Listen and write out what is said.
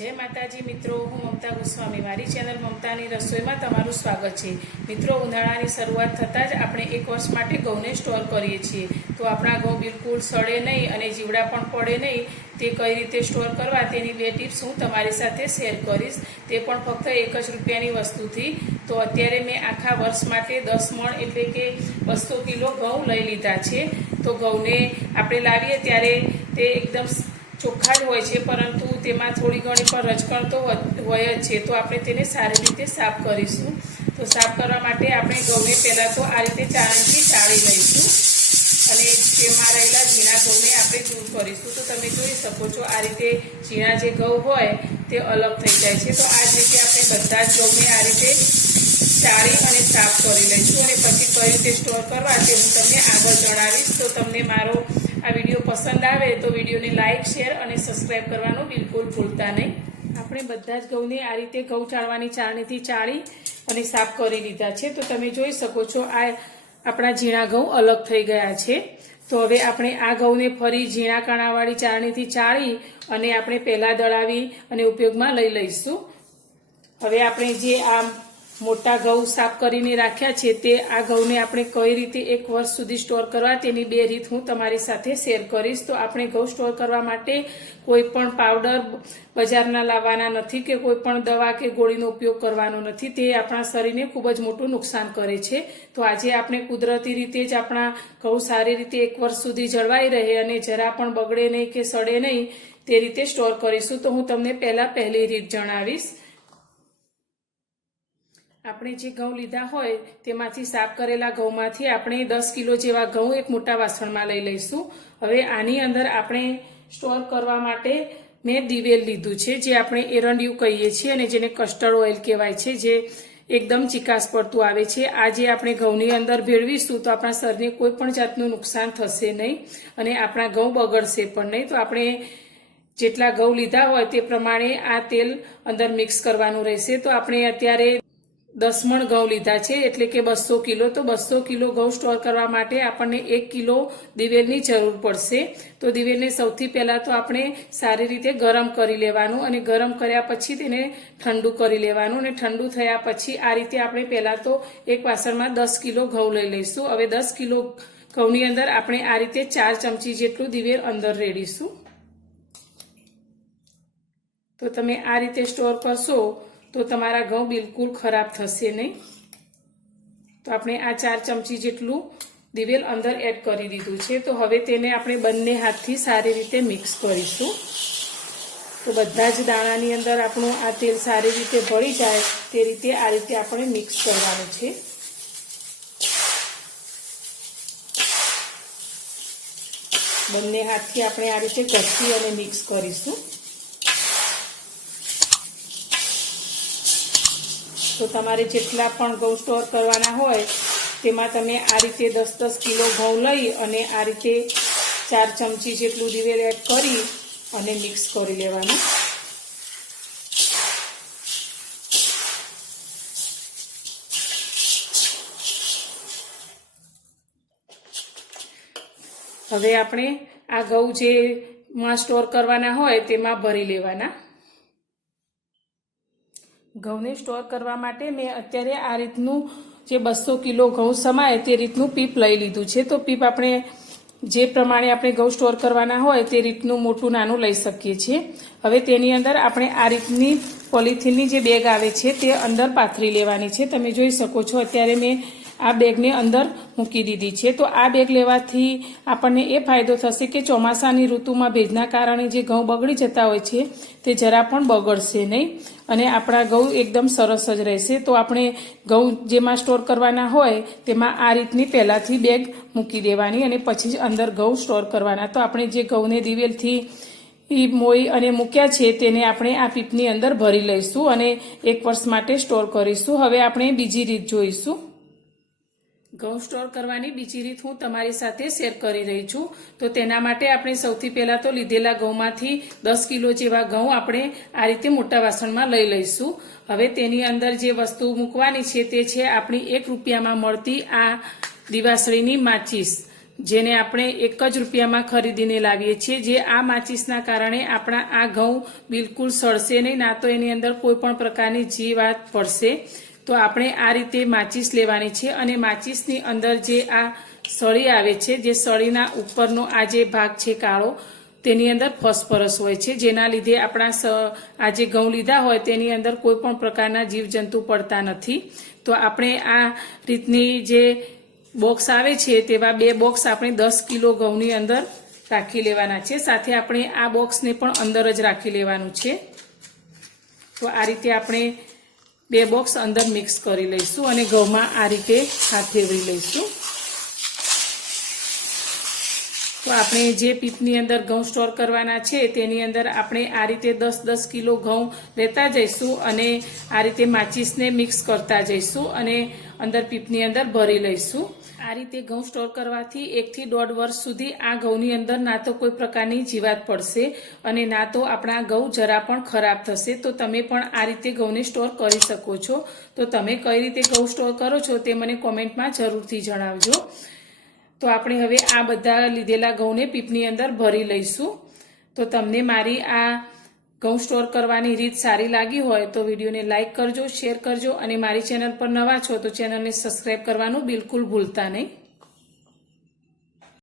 जय माताजी मित्रों, हूँ ममता गोस्वामी मारी चेनल ममतानी रसोई में तमारुं स्वागत है। मित्रों, उनाळानी शरूआत थता ज आपणे एक वर्ष माटे घऊने स्टोर करीए छीए तो आपणा घऊं बिल्कुल सड़े नहीं अने जीवड़ा पण पड़े नहीं। ते कई रीते स्टोर करवा तेनी बे टिप्स हूँ तमारी साथे शेर करीश, ते पण फक्त 1 ज रूपियानी वस्तुथी। तो अत्यारे मैं आखा वर्ष माटे 10 मण एटले के 200 किलो घऊं लई लीधा छे। तो घऊने आपणे लावीए त्यारे ते एकदम ચોખ્ખા જ હોય છે, પરંતુ તેમાં થોડી ઘણી પણ રજકણ તો હોય જ છે। તો આપણે તેને સારી રીતે સાફ કરીશું। તો સાફ કરવા માટે આપણે ઘઉંને પહેલાં તો આ રીતે ચાળણીથી ચાળી લઈશું અને તેમાં રહેલા ઝીણા ઘઉંને આપણે દૂર કરીશું। તો તમે જોઈ શકો છો આ રીતે ઝીણા જે ઘઉં હોય તે અલગ થઈ જાય છે। તો આ જ રીતે આપણે બધા જ ઘઉંને આ રીતે ચાળી અને સાફ કરી લઈશું અને પછી કઈ રીતે સ્ટોર કરવા તે હું તમને આગળ જણાવીશ। તો તમને મારો आ वीडियो पसंद आवे तो वीडियो ने लाइक शेर और सब्सक्राइब करवानो बिल्कुल भूलता नहीं। आपणे बधा ज घऊं ने आ रीते घऊं चाळवानी चाळणीथी चाળી અને સાફ કરી લીધા છે। તો તમે જોઈ શકો છો આ આપણા ઝીણા ઘઉં અલગ થઈ ગયા છે। તો હવે આપણે આ ઘઉંને ફરી ઝીણા કાણાવાળી ચાળણીથી ચાળી અને આપણે પહેલા દળાવી અને ઉપયોગમાં લઈ લઈશું। હવે આપણે જે આ मोटा घऊं साफ करीने राख्या छे ते आ घऊंने आपणे कई रीते 1 वर्ष सुधी स्टोर करवा तेनी बे रीत हूँ तमारी साथे शेर करीश। तो आपणे घऊं स्टोर करवा माटे कोई पण पाउडर बजारना लाववाना नथी के कोई पण दवा के गोळीनो उपयोग करवानो नथी, ते आपणा शरीरने खूब ज मोटुं नुकसान करे छे। तो आजे आपणे कुदरती रीते ज आपणा घऊं सारी रीते 1 वर्ष सुधी जळवाई रहे अने जरा पण बगड़े नहीं के सड़े नहीं ते रीते स्टोर करीशुं। तो हूँ तमने पहली रीत जणावीश। આપણે જે ઘઉં લીધા હોય તેમાંથી સાફ કરેલા ઘઉંમાંથી આપણે 10 કિલો જેવા ઘઉં એક મોટા વાસણમાં લઈ લઈશું। હવે આની અંદર આપણે સ્ટોર કરવા માટે મેં દિવેલ લીધું છે, જે આપણે એરંડિયું કહીએ છીએ અને જેને કસ્ટર્ડ ઓઇલ કહેવાય છે, જે એકદમ ચીકાશ પડતું આવે છે। આ જે આપણે ઘઉંની અંદર ભેળવીશું તો આપણા શરીરને કોઈ પણ જાતનું નુકસાન થશે નહીં અને આપણા ઘઉં બગડશે પણ નહીં। તો આપણે જેટલા ઘઉં લીધા હોય તે પ્રમાણે આ તેલ અંદર મિક્સ કરવાનું રહેશે। તો આપણે અત્યારે 10 मण घऊं लीधा छे एटले के 200 किलो। तो 200 किलो घऊं स्टोर करवा माटे आपने 1 किलो दिवेलनी जरूर पड़शे। तो दिवेलने सौथी पहला तो आपणे सारी रीते गरम करी लेवानुं अने गरम कर्या पछी तेने ठंडू करी लेवानुं अने ठंडू थया पछी आ रीते आपणे पहला तो एक वासणमां 10 किलो घऊं लई लईशुं। हवे 10 किलो घऊंनी अंदर आपणे आ रीते 4 चमची जेटલું दिवेल अंदर रेड़ीशुं। तो तमे आ रीते स्टोर करशो तो तमारा घऊं बिल्कुल खराब थशे नहीं। तो आपणे आ 4 चमची जेटલું दिवेल अंदर एड करी दीधुं छे। तो हवे तेने आपणे बंने हाथथी सारी रीते मिक्स करीशुं। तो बधा ज दाणानी अंदर आपणुं आ तेल सारी रीते भળી जाए ते रीते आ रीते आपणे मिक्स करवानुं छे। बंने हाथथी आपणे आ रीते घसी अने मिक्स करीशुं। तो तमारे जेटला पण घऊं स्टोर करवाना होय तेमां तमे आ रीते 10-10 किलो घऊं लई अने आ रीते 4 चमची जेटલું दिवेल एड करी अने मिक्स करी लेवानुं। हवे आपणे आ घऊं जे मां स्टोर करवाना होय तेमां भरी लेवाना। घऊंने स्टोर करवा माटे मैं अत्यारे आ रीतनु जे 200 किलो घऊं समाय ते रीतनु पीप लई लीधुं छे। तो पीप आपणे जे प्रमाणे आपणे घऊं स्टोर करवाना होय ते रीतनु मोटुं नानुं लई शकीए छीए। हवे तेनी अंदर आपणे आ रीतनी पॉलिथीननी जे बेग आवे छे ते अंदर पाथरी लेवानी छे। तमे जोई शको छो अत्यारे मैं आ बेगने अंदर मूकी दीधी छे। तो आ बेग लेवाथी आपणे ए फायदो थशे के ચોમાસાની ઋતુમાં ભેજના કારણે જે ઘઉં બગડી જતા હોય છે તે જરા પણ બગડશે નહીં અને આપણા ઘઉં એકદમ સરસ જ રહેશે। તો આપણે ઘઉં જેમાં સ્ટોર કરવાના હોય તેમાં આ રીતની પહેલાથી બેગ મૂકી દેવાની અને પછી જ અંદર ઘઉં સ્ટોર કરવાના। તો આપણે જે ઘઉંને દિવેલથી મોઈ અને મૂક્યા છે તેને આપણે આ પીપની અંદર ભરી લઈશું અને 1 વર્ષ માટે સ્ટોર કરીશું। હવે આપણે બીજી રીત જોઈશું। ઘઉં સ્ટોર કરવાની બીજી રીત હું તમારી સાથે શેર કરી રહી છું। તો તેના માટે આપણે સૌથી પહેલા તો લીધેલા ઘઉંમાંથી 10 કિલો જેવા ઘઉં આપણે આ રીતે મોટા વાસણમાં લઈ લઈશું। હવે તેની અંદર જે વસ્તુ મૂકવાની છે તે છે આપણી 1 રૂપિયામાં મળતી આ દિવાસળીની માચીસ। જેને આપણે 1 જ રૂપિયામાં ખરીદીને લાવીએ છીએ, જે આ માચીસના કારણે આપણા આ ઘઉં બિલકુલ સડશે નહીં, ના તો એની અંદર કોઈ પણ પ્રકારની જીવાત પડશે. તો આપણે આ રીતે માચીસ લેવાની છે અને માચીસની અંદર જે આ સળી આવે છે, જે સળીના ઉપરનો આ જે ભાગ છે કાળો, તેની અંદર ફોસ્ફરસ હોય છે, જેના લીધે આપણા આ જે ઘઉં લીધા હોય તેની અંદર કોઈ પણ પ્રકારના જીવજંતુ પડતા નથી. તો આપણે આ રીતની જે બોક્સ આવે છે તેવા 2 બોક્સ આપણે 10 કિલો ઘઉંની અંદર રાખી લેવાના છે. સાથે આપણે આ બોક્સને પણ અંદર જ રાખી લેવાનું છે. તો આ રીતે આપણે 2 બોક્સ અંદર મિક્સ કરી લઈશું અને ઘઉંમાં આ રીતે હાથ ફેરવી લઈશું. તો આપણે જે પીપની અંદર ઘઉં સ્ટોર કરવાના છે તેની અંદર આપણે આ રીતે 10-10 કિલો ઘઉં લેતા જઈશું અને આ રીતે માચીસને મિક્સ કરતા જઈશું અને અંદર પીપની અંદર ભરી લઈશું. આ રીતે ઘઉં સ્ટોર કરવાથી 1 થી 1.5 વર્ષ સુધી આ ઘઉંની અંદર ના તો કોઈ પ્રકારની જીવાત પડશે અને ના તો આપણા ઘઉં જરા પણ ખરાબ થશે. તો તમે પણ આ રીતે ઘઉંને સ્ટોર કરી શકો છો. તો તમે કઈ રીતે ઘઉં સ્ટોર કરો છો તે મને કોમેન્ટમાં જરૂરથી જણાવજો. તો આપણે હવે આ બધા લીધેલા ઘઉંને પીપની અંદર ભરી લઈશું. તો તમને મારી આ ઘઉં સ્ટોર કરવાની રીત સારી લાગી હોય તો વિડીયોને લાઇક કરજો, શેર કરજો અને મારી ચેનલ પર નવા છો તો ચેનલને સબસ્ક્રાઈબ કરવાનું બિલકુલ ભૂલતા નહીં.